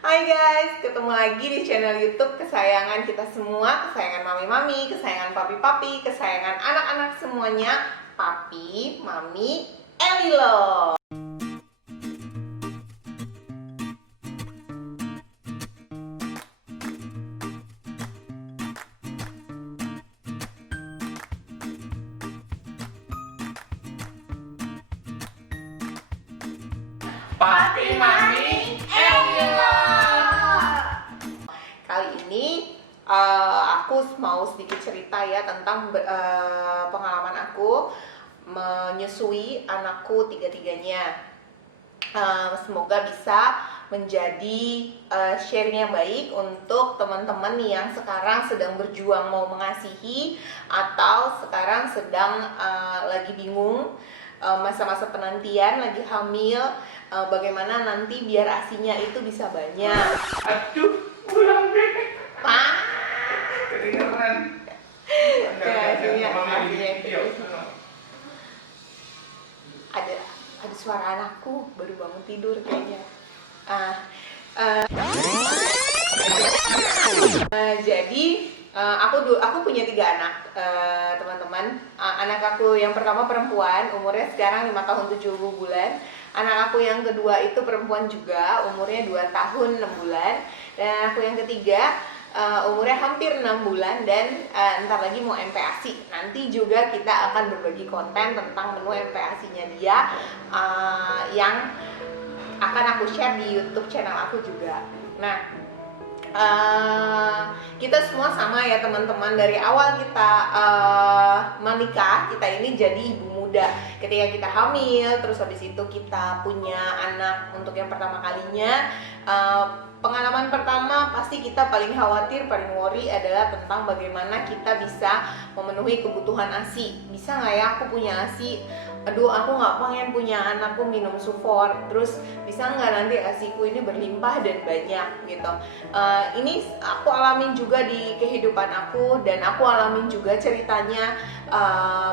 Hai guys, ketemu lagi di channel YouTube kesayangan kita semua, kesayangan mami-mami, kesayangan papi-papi, kesayangan anak-anak semuanya, Papi, Mami, Elilo. Papi, Mami, Elilo. Kali ini aku mau sedikit cerita ya tentang pengalaman aku menyusui anakku tiga-tiganya. Semoga bisa menjadi sharing yang baik untuk teman-teman yang sekarang sedang berjuang mau mengasihi atau sekarang sedang lagi bingung, masa-masa penantian, lagi hamil, bagaimana nanti biar asinya itu bisa banyak. Aduh, pulang deh. Pak, Kedengeran. asinya Iya. ada suara anakku baru bangun tidur kayaknya. Jadi aku punya 3 anak, teman-teman. Anak aku yang pertama perempuan, umurnya sekarang 5 tahun 7 bulan. Anak aku yang kedua itu perempuan juga, umurnya 2 tahun 6 bulan. Dan aku yang ketiga umurnya hampir 6 bulan dan ntar lagi mau MPASI. Nanti juga kita akan berbagi konten tentang menu MPASI-nya dia yang akan aku share di YouTube channel aku juga. Nah, kita semua sama ya teman-teman, dari awal kita menikah, kita ini jadi ibu muda. Ketika kita hamil, terus habis itu kita punya anak untuk yang pertama kalinya, pengalaman pertama pasti kita paling khawatir, paling worry adalah tentang bagaimana kita bisa memenuhi kebutuhan ASI. Bisa nggak ya aku punya ASI? Aduh, aku nggak pengen punya anakku minum sufor. Terus bisa nggak nanti ASIku ini berlimpah dan banyak gitu. Ini aku alamin juga di kehidupan aku, dan aku alamin juga ceritanya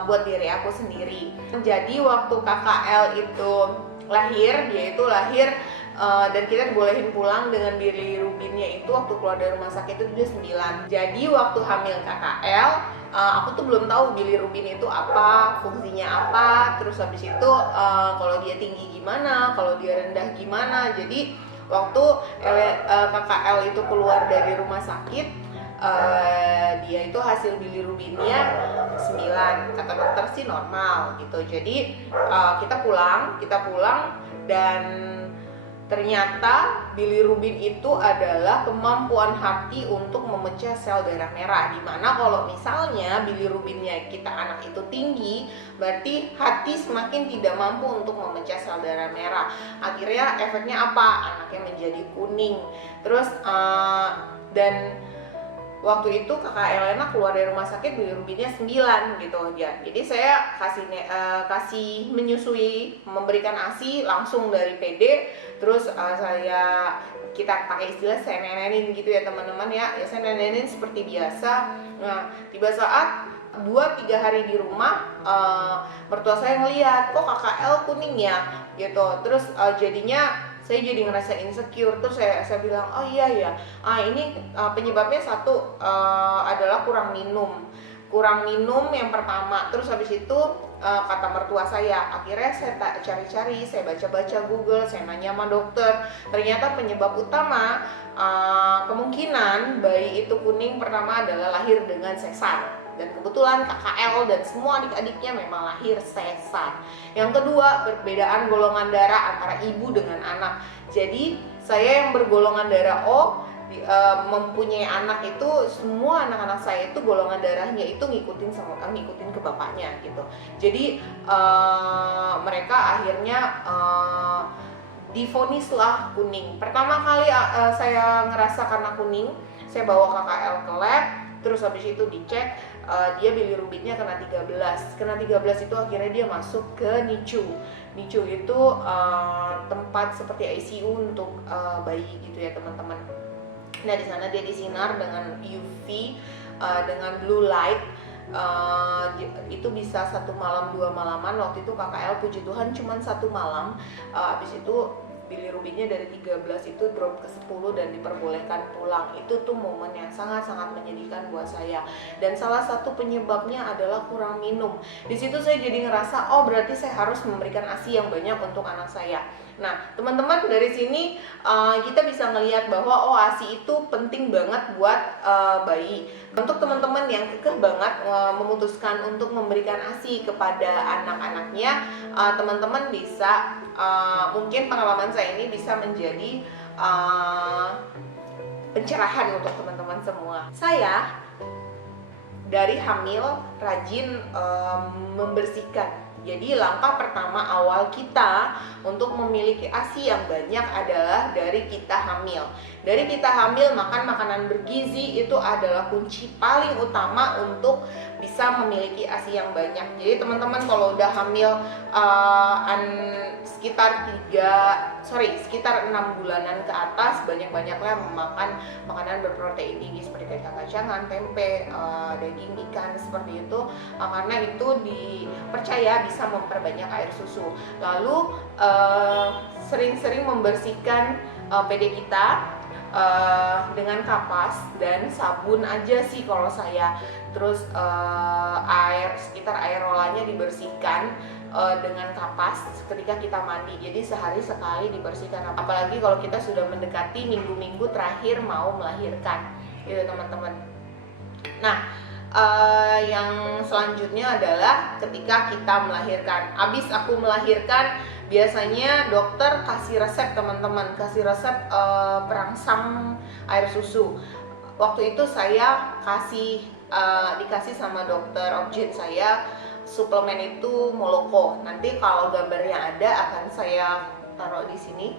buat diri aku sendiri. Jadi waktu KKL itu lahir, dia itu lahir dan kita dibolehin pulang dengan bilirubinnya itu waktu keluar dari rumah sakit itu dia 9. Jadi waktu hamil KKL, aku tuh belum tahu bilirubin itu apa, fungsinya apa, terus habis itu kalau dia tinggi gimana, kalau dia rendah gimana. Jadi waktu KKL itu keluar dari rumah sakit, dia itu hasil bilirubinnya 9, kata dokter sih normal gitu. Jadi kita pulang dan ternyata bilirubin itu adalah kemampuan hati untuk memecah sel darah merah. Dimana kalau misalnya bilirubinnya kita anak itu tinggi, berarti hati semakin tidak mampu untuk memecah sel darah merah. Akhirnya efeknya apa? Anaknya menjadi kuning. Terus dan waktu itu kakak Elena keluar dari rumah sakit bilirubinnya 9 gitu ya. Jadi saya kasih menyusui, memberikan ASI langsung dari PD. Terus kita pakai istilah saya nenenin gitu ya teman-teman ya. Ya saya nenenin seperti biasa. Nah, tiba saat 2-3 hari di rumah, mertua saya ngeliat kok KKL kuning ya gitu. Terus jadinya saya jadi ngerasa insecure. Terus saya bilang, oh iya ya, ini penyebabnya satu adalah kurang minum yang pertama. Terus habis itu kata mertua saya, akhirnya saya cari-cari, saya baca-baca Google, saya nanya sama dokter. Ternyata penyebab utama kemungkinan bayi itu kuning pertama adalah lahir dengan sesar. Dan kebetulan KKL dan semua adik-adiknya memang lahir sesar. Yang kedua, perbedaan golongan darah antara ibu dengan anak. Jadi saya yang bergolongan darah O, mempunyai anak itu, semua anak-anak saya itu golongan darahnya itu ngikutin ke bapaknya gitu. Jadi mereka akhirnya divonislah kuning. Pertama kali saya ngerasa karena kuning, saya bawa KKL ke lab. Terus habis itu dicek, dia bilirubinnya kena 13. Kena 13 itu akhirnya dia masuk ke NICU. NICU itu tempat seperti ICU untuk bayi gitu ya teman-teman. Nah, di sana dia disinar dengan UV, dengan blue light. Itu bisa 1 malam 2 malaman. Waktu itu KKL puji Tuhan cuma 1 malam. Habis itu bilirubinnya dari 13 itu drop ke 10 dan diperbolehkan pulang. Itu tuh momen yang sangat-sangat menyedihkan buat saya. Dan salah satu penyebabnya adalah kurang minum. Di situ saya jadi ngerasa, oh berarti saya harus memberikan ASI yang banyak untuk anak saya. Nah, teman-teman, dari sini kita bisa ngelihat bahwa ASI itu penting banget buat bayi. Untuk teman-teman yang kekeh banget memutuskan untuk memberikan ASI kepada anak-anaknya, teman-teman bisa mungkin pengalaman saya ini bisa menjadi pencerahan untuk teman-teman semua. Saya dari hamil rajin membersihkan. Jadi langkah pertama awal kita untuk memiliki ASI yang banyak adalah dari kita hamil. Dari kita hamil, makan makanan bergizi itu adalah kunci paling utama untuk bisa memiliki ASI yang banyak. Jadi teman-teman kalau udah hamil sekitar 6 bulanan ke atas, banyak-banyaklah memakan makanan berprotein tinggi seperti kacang-kacangan, tempe, daging ikan seperti itu, karena itu dipercaya bisa memperbanyak air susu. Lalu sering-sering membersihkan PD kita dengan kapas dan sabun aja sih kalau saya. Terus sekitar air rolanya dibersihkan dengan kapas ketika kita mandi. Jadi sehari sekali dibersihkan. Apalagi kalau kita sudah mendekati minggu-minggu terakhir mau melahirkan, gitu teman-teman. Nah, yang selanjutnya adalah ketika kita melahirkan. Abis aku melahirkan, biasanya dokter kasih resep, teman-teman, kasih resep perangsang air susu. Waktu itu saya dikasih sama dokter objin saya suplemen itu Moloko. Nanti kalau gambarnya ada akan saya taruh di sini.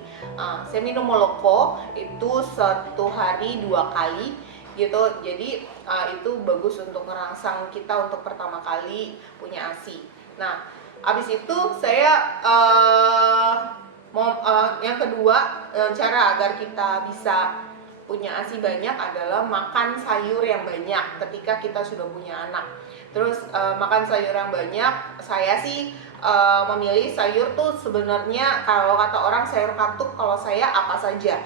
Saya minum Moloko itu 1 hari 2 kali gitu. Jadi itu bagus untuk merangsang kita untuk pertama kali punya ASI. Nah, habis itu saya yang kedua, cara agar kita bisa punya ASI banyak adalah makan sayur yang banyak ketika kita sudah punya anak. Terus makan sayur yang banyak, saya sih memilih sayur tuh sebenarnya kalau kata orang sayur katuk, kalau saya apa saja.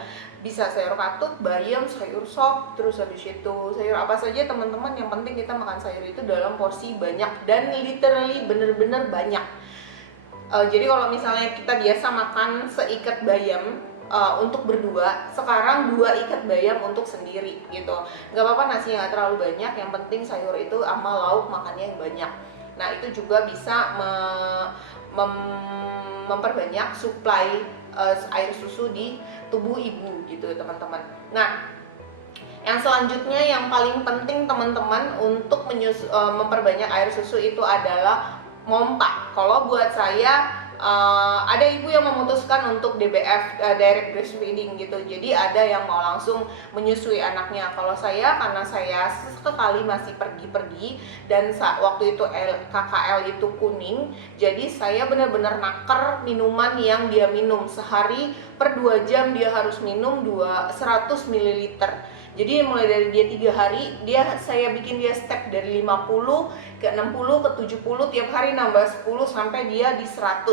Bisa sayur katuk, bayam, sayur sop, terus habis itu sayur apa saja teman-teman, yang penting kita makan sayur itu dalam porsi banyak dan literally bener-bener banyak. Jadi kalau misalnya kita biasa makan seikat bayam untuk berdua, sekarang 2 ikat bayam untuk sendiri gitu. Gak apa-apa nasinya gak terlalu banyak, yang penting sayur itu sama lauk makannya yang banyak. Nah itu juga bisa memperbanyak suplai air susu di tubuh ibu gitu teman-teman. Nah, yang selanjutnya yang paling penting teman-teman untuk memperbanyak air susu itu adalah mompa. Kalau buat saya ada ibu yang memutuskan untuk DBF, direct breastfeeding gitu. Jadi ada yang mau langsung menyusui anaknya. Kalau saya, karena saya sekali masih pergi-pergi dan waktu itu KKL itu kuning, jadi saya benar-benar naker minuman yang dia minum. Sehari per 2 jam dia harus minum 100 ml. Jadi mulai dari dia 3 hari, saya bikin dia step dari 50 ke 60 ke 70, tiap hari nambah 10 sampai dia di 100.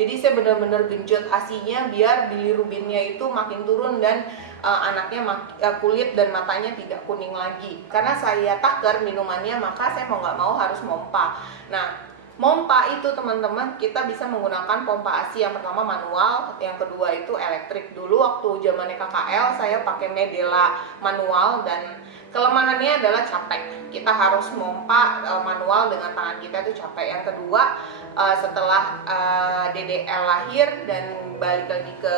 Jadi saya benar-benar genjot ASI-nya biar bilirubinnya itu makin turun dan anaknya kulit dan matanya tidak kuning lagi. Karena saya taker minumannya, maka saya mau nggak mau harus mompa. Nah, mompa itu teman-teman, kita bisa menggunakan pompa ASI. Yang pertama manual, yang kedua itu elektrik. Dulu waktu zamannya KKL saya pakai Medela manual dan kelemahannya adalah capek. Kita harus mompa manual dengan tangan kita itu capek. Yang kedua, setelah DDL lahir dan balik lagi ke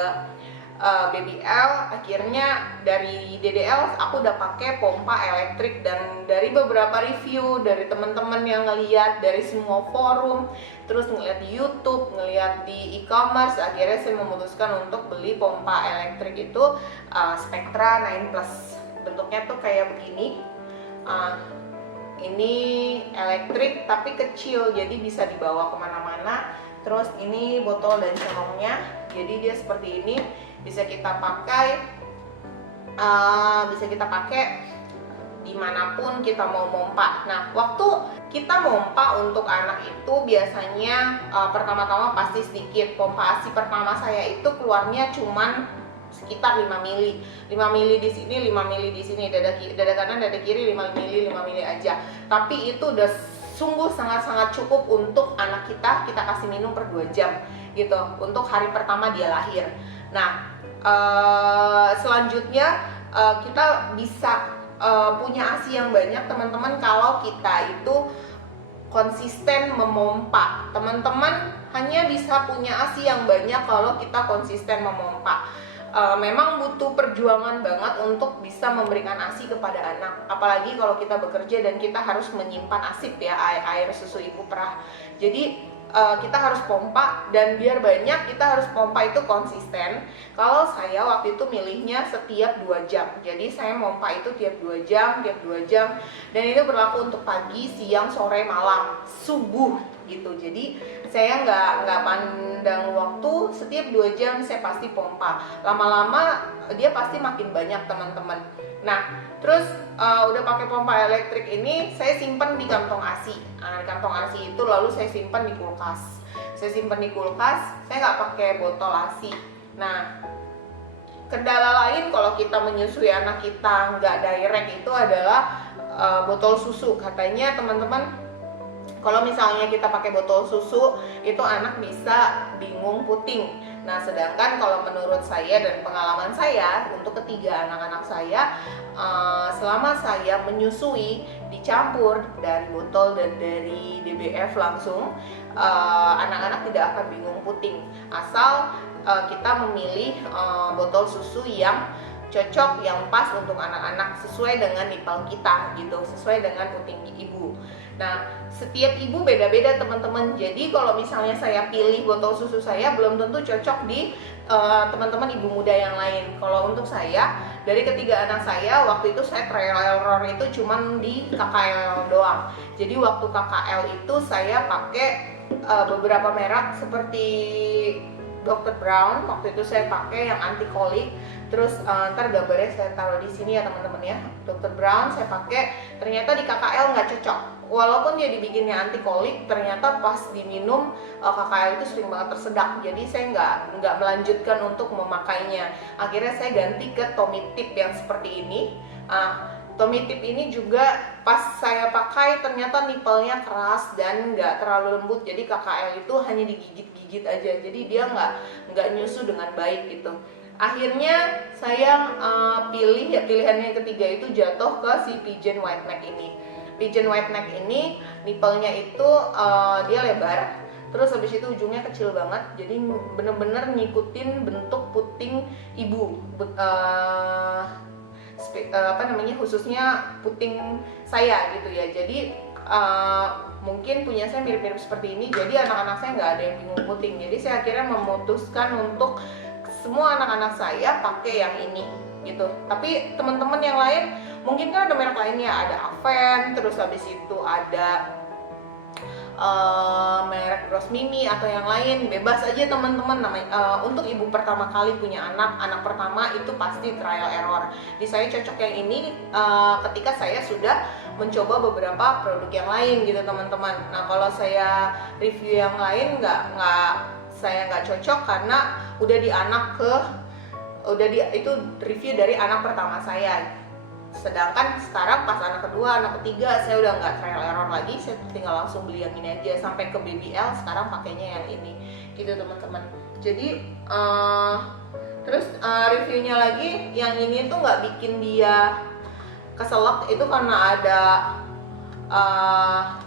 BBL, akhirnya dari DDL aku udah pakai pompa elektrik. Dan dari beberapa review dari teman-teman yang ngeliat dari semua forum, terus ngeliat di YouTube, ngeliat di e-commerce, akhirnya saya memutuskan untuk beli pompa elektrik itu Spectra 9 Plus. Bentuknya tuh kayak begini. Ini elektrik tapi kecil, jadi bisa dibawa kemana-mana. Terus ini botol dan celongnya, jadi dia seperti ini. Bisa kita pakai dimanapun kita mau mompa. Nah, waktu kita mompa untuk anak itu biasanya pertama-tama pasti sedikit. Pompa ASI pertama saya itu keluarnya cuman sekitar 5 mili. 5 mili di sini, 5 mili di sini, dada kanan, dada kiri 5 mili aja. Tapi itu udah sungguh sangat-sangat cukup untuk anak kita kasih minum per 2 jam gitu untuk hari pertama dia lahir. Nah, selanjutnya kita bisa punya ASI yang banyak teman-teman kalau kita itu konsisten memompa. Teman-teman hanya bisa punya ASI yang banyak kalau kita konsisten memompa. Memang butuh perjuangan banget untuk bisa memberikan ASI kepada anak, apalagi kalau kita bekerja dan kita harus menyimpan ASIP ya, air susu ibu perah. Jadi kita harus pompa, dan biar banyak kita harus pompa itu konsisten. Kalau saya waktu itu milihnya setiap 2 jam, jadi saya pompa itu tiap 2 jam, dan itu berlaku untuk pagi, siang, sore, malam, subuh gitu. Jadi saya nggak pandang waktu, setiap 2 jam saya pasti pompa. Lama-lama dia pasti makin banyak teman-teman. Nah, terus udah pakai pompa elektrik ini saya simpan di kantong ASI. Di kantong ASI itu lalu saya simpan di kulkas. Saya nggak pakai botol ASI. Nah, kendala lain kalau kita menyusui anak kita nggak direct itu adalah botol susu. Katanya teman-teman, kalau misalnya kita pakai botol susu itu anak bisa bingung puting. Nah, sedangkan kalau menurut saya dan pengalaman saya untuk ketiga anak-anak saya, selama saya menyusui dicampur dari botol dan dari DBF langsung, anak-anak tidak akan bingung puting asal kita memilih botol susu yang cocok, yang pas untuk anak-anak sesuai dengan nipel kita gitu, sesuai dengan puting ibu. Nah, setiap ibu beda-beda teman-teman. Jadi kalau misalnya saya pilih botol susu saya belum tentu cocok di teman-teman ibu muda yang lain. Kalau untuk saya, dari ketiga anak saya waktu itu saya trial error itu cuman di KKL doang. Jadi waktu KKL itu saya pakai beberapa merek seperti Dr. Brown. Waktu itu saya pakai yang anti kolik. Terus ntar gambarnya saya taruh di sini ya teman-teman ya. Dr. Brown saya pakai, ternyata di KKL nggak cocok. Walaupun dia dibikinnya anti kolik, ternyata pas diminum KKL itu sering banget tersedak. Jadi saya nggak melanjutkan untuk memakainya. Akhirnya saya ganti ke Tomitip yang seperti ini. Tomitip ini juga pas saya pakai ternyata nipelnya keras dan nggak terlalu lembut. Jadi KKL itu hanya digigit-gigit aja. Jadi dia nggak nyusu dengan baik gitu. Akhirnya saya pilihan yang ketiga itu jatuh ke si Pigeon White Neck ini. Pigeon White Neck ini nipelnya itu dia lebar, terus habis itu ujungnya kecil banget, jadi bener-bener ngikutin bentuk puting ibu, khususnya puting saya gitu ya. Jadi mungkin punya saya mirip-mirip seperti ini, jadi anak-anak saya nggak ada yang bingung puting. Jadi saya akhirnya memutuskan untuk semua anak-anak saya pakai yang ini gitu. Tapi teman-teman yang lain mungkin kan ada merek lainnya, ada Aven, terus habis itu ada merek Rosmini atau yang lain, bebas aja teman-teman. Namanya untuk ibu pertama kali punya anak pertama itu pasti trial error. Di saya cocok yang ini ketika saya sudah mencoba beberapa produk yang lain gitu teman-teman. Nah, kalau saya review yang lain saya nggak cocok karena itu review dari anak pertama saya. Sedangkan sekarang pas anak kedua, anak ketiga saya udah nggak trial error lagi, saya tinggal langsung beli yang ini aja. Sampai ke BBL sekarang pakainya yang ini gitu teman-teman. Jadi terus reviewnya lagi, yang ini tuh nggak bikin dia keselak itu karena ada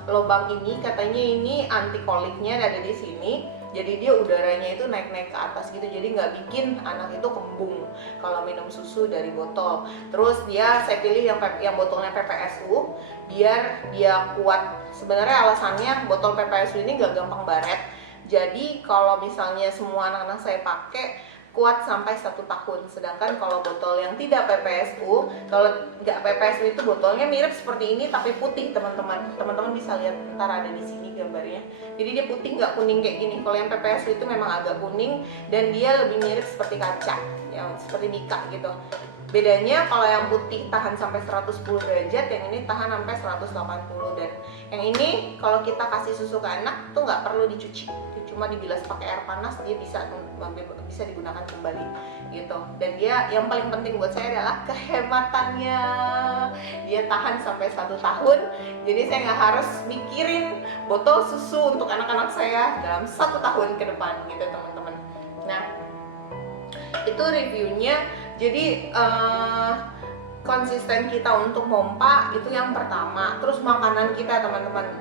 lubang ini, katanya ini anti koliknya ada di sini. Jadi dia udaranya itu naik-naik ke atas gitu, jadi nggak bikin anak itu kembung kalau minum susu dari botol. Terus saya pilih yang botolnya PPSU biar dia kuat. Sebenarnya alasannya botol PPSU ini nggak gampang baret. Jadi kalau misalnya semua anak-anak saya pakai kuat sampai 1 tahun. Sedangkan kalau botol yang tidak PPSU, kalau nggak PPSU itu botolnya mirip seperti ini tapi putih teman-teman. Teman-teman bisa lihat, ntar ada di sini gambarnya. Jadi dia putih nggak kuning kayak gini. Kalau yang PPSU itu memang agak kuning dan dia lebih mirip seperti kaca, yang seperti Mika gitu. Bedanya kalau yang putih tahan sampai 110 derajat, yang ini tahan sampai 180. Dan yang ini kalau kita kasih susu ke anak tuh nggak perlu dicuci, cuma dibilas pakai air panas, dia bisa digunakan kembali gitu. Dan dia yang paling penting buat saya adalah kehematannya, dia tahan sampai 1 tahun. Jadi saya nggak harus mikirin botol susu untuk anak-anak saya dalam 1 tahun ke depan gitu teman-teman. Nah itu reviewnya. Jadi konsisten kita untuk pompa itu yang pertama. Terus makanan kita teman-teman,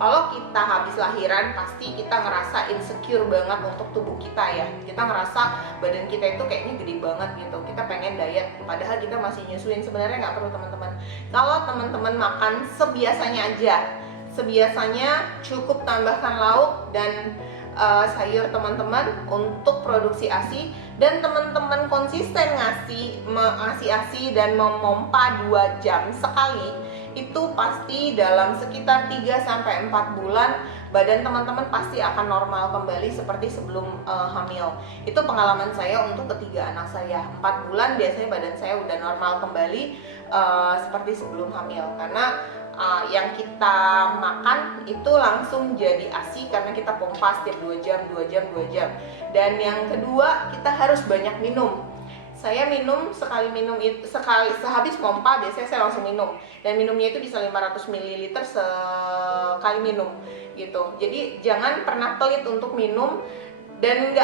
kalau kita habis lahiran pasti kita ngerasa insecure banget untuk tubuh kita ya. Kita ngerasa badan kita itu kayaknya gede banget gitu, kita pengen diet padahal kita masih nyusuin. Sebenarnya nggak perlu teman-teman. Kalau teman-teman makan sebiasanya aja, sebiasanya cukup tambahkan lauk dan sayur teman-teman untuk produksi ASI, dan teman-teman konsisten ngasih ASI dan memompa 2 jam sekali, itu pasti dalam sekitar 3-4 bulan badan teman-teman pasti akan normal kembali seperti sebelum hamil. Itu pengalaman saya untuk ketiga anak saya. 4 bulan biasanya badan saya udah normal kembali seperti sebelum hamil, karena yang kita makan itu langsung jadi ASI karena kita pompa setiap 2 jam. Dan yang kedua, kita harus banyak minum. Saya minum sehabis pompa biasanya saya langsung minum, dan minumnya itu bisa 500 ml sekali minum gitu. Jadi jangan pernah pelit untuk minum, dan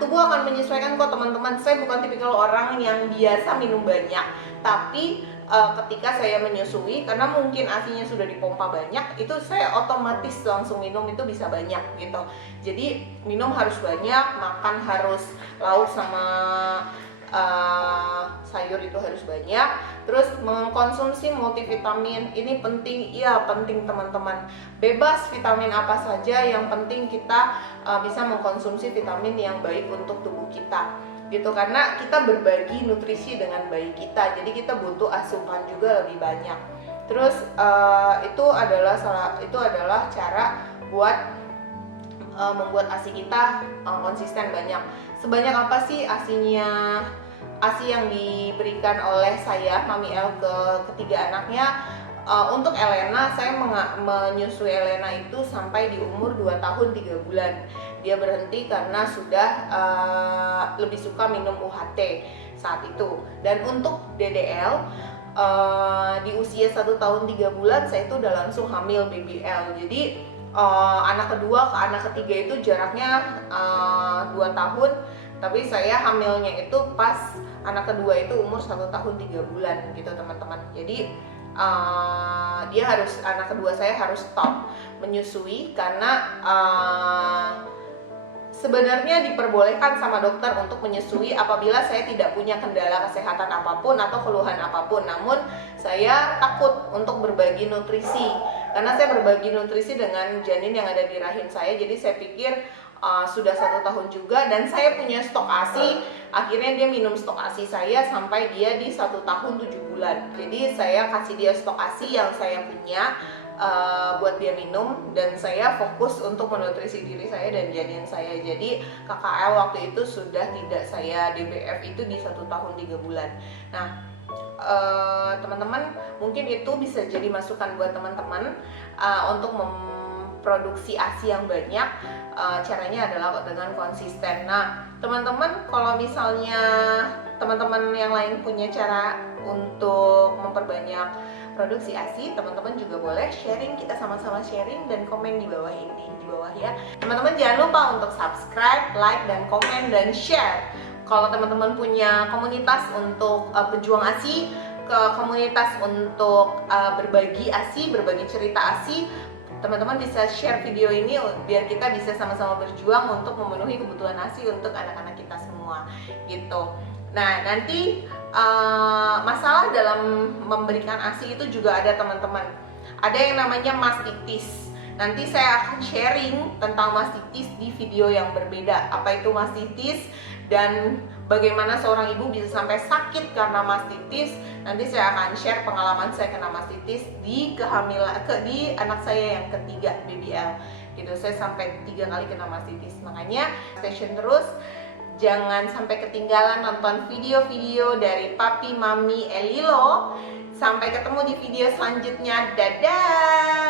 tubuh akan menyesuaikan kok teman-teman. Saya bukan tipikal orang yang biasa minum banyak, tapi ketika saya menyusui, karena mungkin ASINya sudah dipompa banyak, itu saya otomatis langsung minum itu bisa banyak gitu. Jadi minum harus banyak, makan harus lauk sama sayur itu harus banyak. Terus mengkonsumsi multivitamin, ini penting, iya penting teman-teman. Bebas vitamin apa saja, yang penting kita bisa mengkonsumsi vitamin yang baik untuk tubuh kita gitu, karena kita berbagi nutrisi dengan bayi kita, jadi kita butuh asupan juga lebih banyak. Terus itu adalah cara buat membuat ASI kita konsisten banyak. Sebanyak apa sih ASI yang diberikan oleh saya, Mami El, ke ketiga anaknya? Untuk Elena, saya menyusui Elena itu sampai di umur 2 tahun 3 bulan. Dia berhenti karena sudah lebih suka minum UHT saat itu. Dan untuk DDL, di usia 1 tahun 3 bulan saya itu udah langsung hamil BBL. Jadi anak kedua ke anak ketiga itu jaraknya 2 tahun, tapi saya hamilnya itu pas anak kedua itu umur 1 tahun 3 bulan gitu teman-teman. Jadi anak kedua saya harus stop menyusui karena sebenarnya diperbolehkan sama dokter untuk menyusui apabila saya tidak punya kendala kesehatan apapun atau keluhan apapun. Namun saya takut untuk berbagi nutrisi, karena saya berbagi nutrisi dengan janin yang ada di rahim saya. Jadi saya pikir sudah 1 tahun juga dan saya punya stok ASI. Akhirnya dia minum stok ASI saya sampai dia di 1 tahun 7 bulan. Jadi saya kasih dia stok ASI yang saya punya buat dia minum, dan saya fokus untuk menutrisi diri saya dan janin saya. Jadi KKL waktu itu sudah tidak saya DBF itu di 1 tahun 3 bulan. Nah teman-teman, mungkin itu bisa jadi masukan buat teman-teman untuk memproduksi ASI yang banyak. Caranya adalah dengan konsisten. Nah teman-teman, kalau misalnya teman-teman yang lain punya cara untuk memperbanyak produksi ASI, teman-teman juga boleh sharing, kita sama-sama sharing dan komen di bawah ya. Teman-teman jangan lupa untuk subscribe, like, dan komen, dan share. Kalau teman-teman punya komunitas untuk pejuang ASI, komunitas untuk berbagi ASI, berbagi cerita ASI, teman-teman bisa share video ini biar kita bisa sama-sama berjuang untuk memenuhi kebutuhan ASI untuk anak-anak kita semua gitu. Nah nanti masalah dalam memberikan ASI itu juga ada teman-teman. Ada yang namanya mastitis. Nanti saya akan sharing tentang mastitis di video yang berbeda. Apa itu mastitis dan bagaimana seorang ibu bisa sampai sakit karena mastitis. Nanti saya akan share pengalaman saya kena mastitis di anak saya yang ketiga BBL gitu. Saya sampai 3 kali kena mastitis. Makanya stay tune terus. Jangan sampai ketinggalan nonton video-video dari Papi Mami Elilo. Sampai ketemu di video selanjutnya. Dadah.